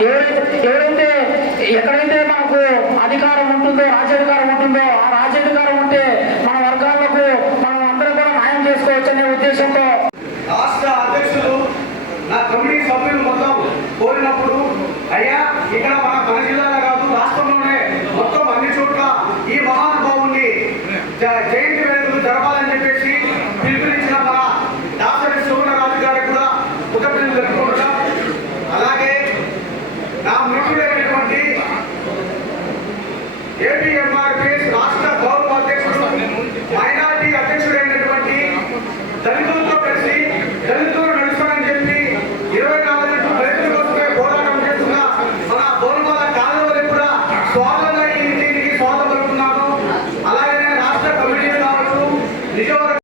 ఎవరైతే ఎక్కడైతే మనకు అధికారం ఉంటుందో రాజ్యాధికారం ఉంటుందో ఆ రాజ్యాధికారం ఉంటే మన వర్గాలకు మనం అందరూ కూడా న్యాయం చేసుకోవచ్చనే ఉద్దేశంతో రాష్ట్ర అధ్యక్షులు నా కమిటీ సభ్యులు మొత్తం కోరినప్పుడు అయ్యా ఇక్కడ మన జిల్లాలో కాదు రాష్ట్రంలోనే మొత్తం అన్ని చోట్ల ఈ మహానుభావుని జయంతి వేడుకలు జరపాలని చెప్పేసి పిలుపునిచ్చిన మన డాక్టర్ శివరాజు గారికి కూడా కృతజ్ఞతలు తెలుపుకుంటున్నాం. అలాగే నా మిత్రుడైనటువంటి ఏపీఎంఆర్పీఎస్ రాష్ట్ర